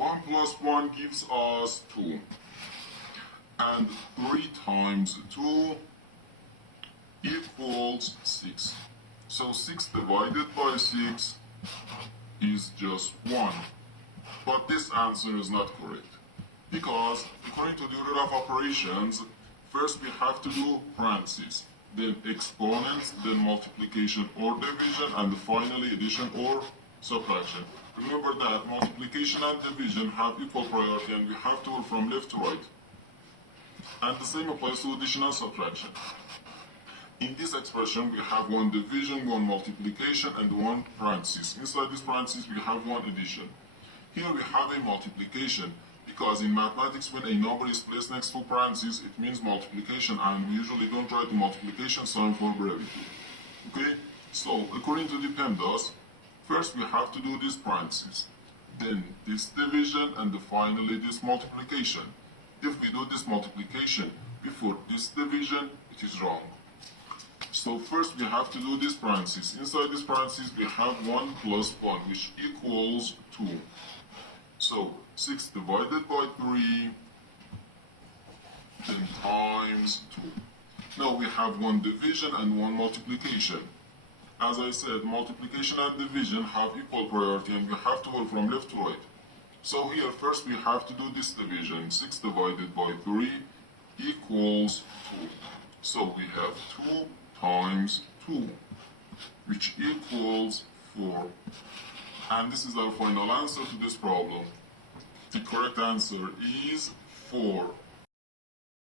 1 plus 1 gives us 2. And 3 times 2 equals 6. So 6 divided by 6 is just 1. But this answer is not correct. Because according to the order of operations, first we have to do parentheses, then exponents, then multiplication or division, and finally addition or subtraction. Remember that multiplication and division have equal priority and we have to work from left to right. And the same applies to addition and subtraction. In this expression, we have one division, one multiplication, and one parenthesis. Inside this parenthesis, we have one addition. Here we have a multiplication, because in mathematics, when a number is placed next to parentheses, it means multiplication, and we usually don't write the multiplication sign for brevity. Okay? So, according to the PEMDAS, first we have to do this parenthesis, then this division, and finally this multiplication. If we do this multiplication before this division, it is wrong. So first we have to do this parenthesis. Inside this parenthesis we have 1 plus 1, which equals 2. So 6 divided by 3, then times 2. Now we have one division and one multiplication. As I said, multiplication and division have equal priority and we have to work from left to right. So here first we have to do this division. 6 divided by 3 equals 2. So we have 2 times 2, which equals 4. And this is our final answer to this problem. The correct answer is 4.